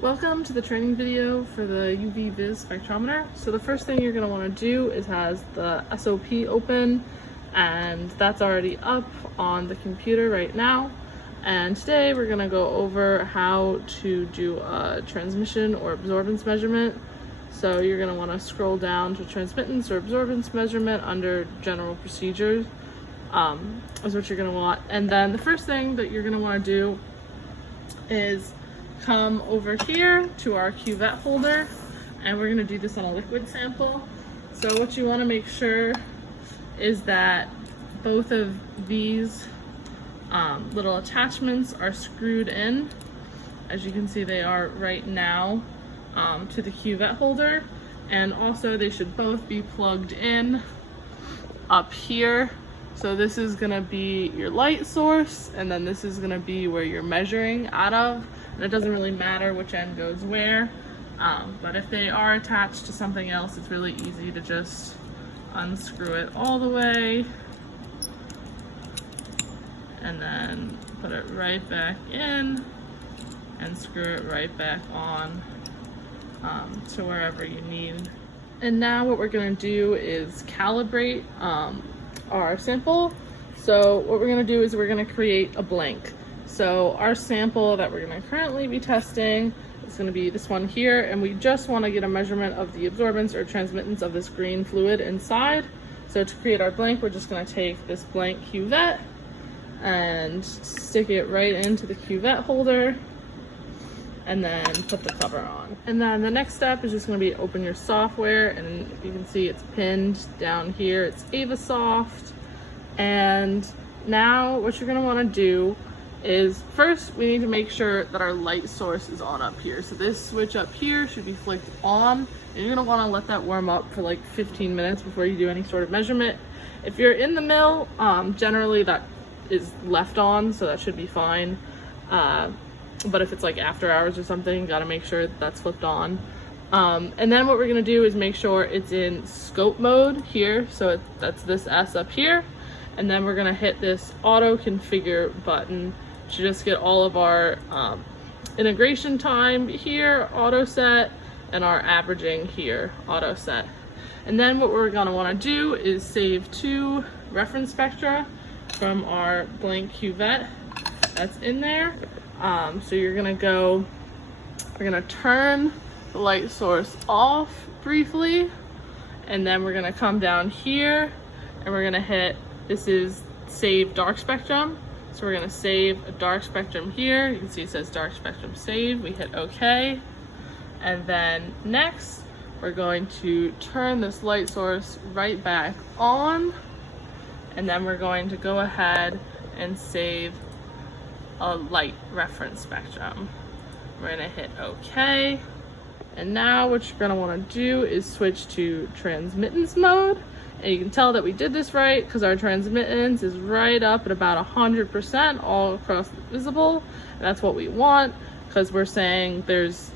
Welcome to the training video for the UV-Vis spectrometer. So the first thing you're going to want to do is has the SOP open, and that's already up on the computer right now. And today we're going to go over how to do a transmission or absorbance measurement. So you're going to want to scroll down to transmittance or absorbance measurement under general procedures is what you're going to want. And then the first thing that you're going to want to do is come over here to our cuvette holder, and we're going to do this on a liquid sample. So what you want to make sure is that both of these little attachments are screwed in. As you can see, they are right now to the cuvette holder, and also they should both be plugged in up here. So this is going to be your light source, and then this is going to be where you're measuring out of. And it doesn't really matter which end goes where, but if they are attached to something else, it's really easy to just unscrew it all the way and then put it right back in and screw it right back on to wherever you need. And now what we're going to do is calibrate our sample. So what we're going to do is we're going to create a blank. So our sample that we're going to currently be testing is going to be this one here, and we just want to get a measurement of the absorbance or transmittance of this green fluid inside. So to create our blank, we're just going to take this blank cuvette and stick it right into the cuvette holder and then put the cover on. And then the next step is just going to be open your software, and you can see it's pinned down here. It's AvaSoft. And now what you're going to want to do is first we need to make sure that our light source is on up here. So this switch up here should be flicked on, and you're going to want to let that warm up for like 15 minutes before you do any sort of measurement. If you're in the mill, generally that is left on, so that should be fine. But if it's like after hours or something, you got to make sure that's flipped on. And then what we're going to do is make sure it's in scope mode here. So that's this S up here. And then we're going to hit this auto configure button to just get all of our integration time here auto set and our averaging here auto set. And then what we're going to want to do is save two reference spectra from our blank cuvette that's in there. So you're going to we're going to turn the light source off briefly, and then we're going to come down here and we're going to hit, this is save dark spectrum. So we're going to save a dark spectrum here. You can see it says dark spectrum saved. We hit OK. And then next, we're going to turn this light source right back on. And then we're going to go ahead and save a light reference spectrum. We're going to hit OK. And now what you're going to want to do is switch to transmittance mode. And you can tell that we did this right because our transmittance is right up at about 100% all across the visible. And that's what we want because we're saying there's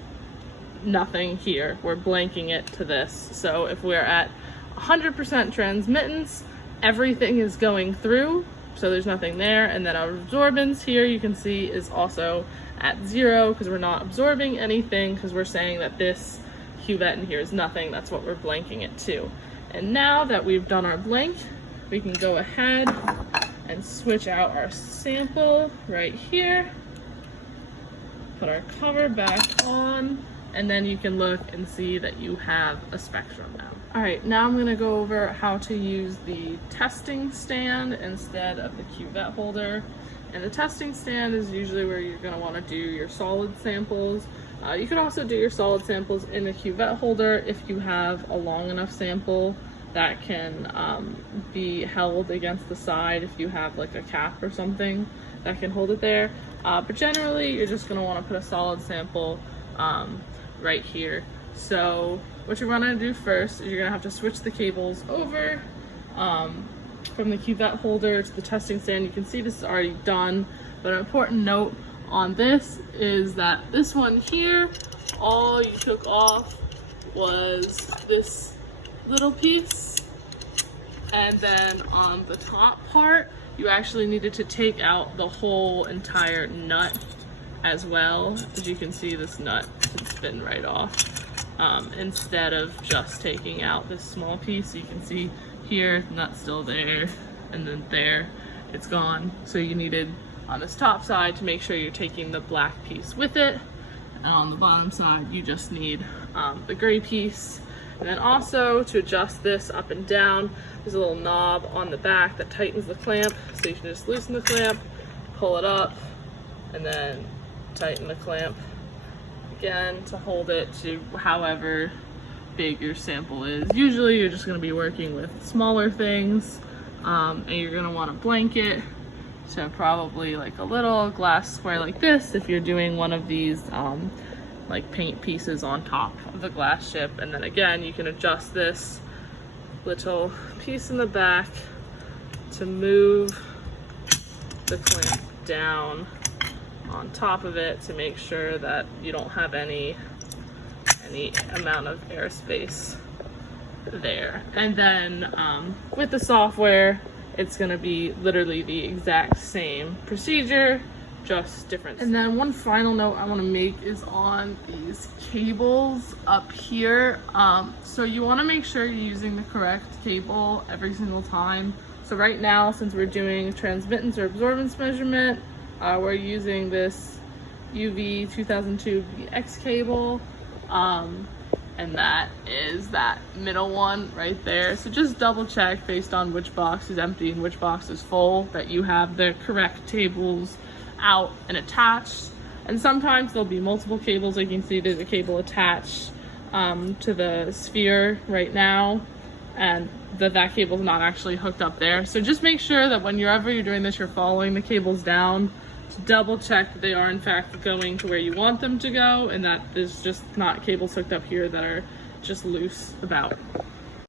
nothing here. We're blanking it to this. So if we're at 100% transmittance, everything is going through. So there's nothing there. And then our absorbance here, you can see, is also at 0 because we're not absorbing anything because we're saying that this cuvette in here is nothing. That's what we're blanking it to. And now that we've done our blank, we can go ahead and switch out our sample right here, put our cover back on, and then you can look and see that you have a spectrum now. All right, now I'm going to go over how to use the testing stand instead of the cuvette holder. And the testing stand is usually where you're going to want to do your solid samples. You can also do your solid samples in the cuvette holder if you have a long enough sample that can be held against the side, if you have like a cap or something that can hold it there. But generally, you're just going to want to put a solid sample right here. So what you're going to do first is you're going to have to switch the cables over from the cuvette holder to the testing stand. You can see this is already done, but an important note on this is that this one here, all you took off was this little piece, and then on the top part you actually needed to take out the whole entire nut as well. As you can see, this nut can spin right off. Instead of just taking out this small piece, you can see here, nut's still there, and then there, it's gone. So you needed on this top side to make sure you're taking the black piece with it. And on the bottom side, you just need the gray piece. And then also to adjust this up and down, there's a little knob on the back that tightens the clamp. So you can just loosen the clamp, pull it up, and then tighten the clamp again to hold it to however big your sample is. Usually you're just going to be working with smaller things, and you're going to want a blanket. So probably like a little glass square like this if you're doing one of these like paint pieces on top of the glass chip. And then again, you can adjust this little piece in the back to move the clamp down on top of it to make sure that you don't have any amount of airspace there. And then with the software, it's gonna be literally the exact same procedure, just different. And then one final note I wanna make is on these cables up here. So you wanna make sure you're using the correct cable every single time. So right now, since we're doing transmittance or absorbance measurement, we're using this UV 2002 VX cable. And that is that middle one right there. So just double check based on which box is empty and which box is full that you have the correct cables out and attached. And sometimes there'll be multiple cables. Like you can see there's a cable attached to the sphere right now, and that cable's not actually hooked up there. So just make sure that whenever you're doing this, you're following the cables down to double check that they are in fact going to where you want them to go, and that there's just not cables hooked up here that are just loose about.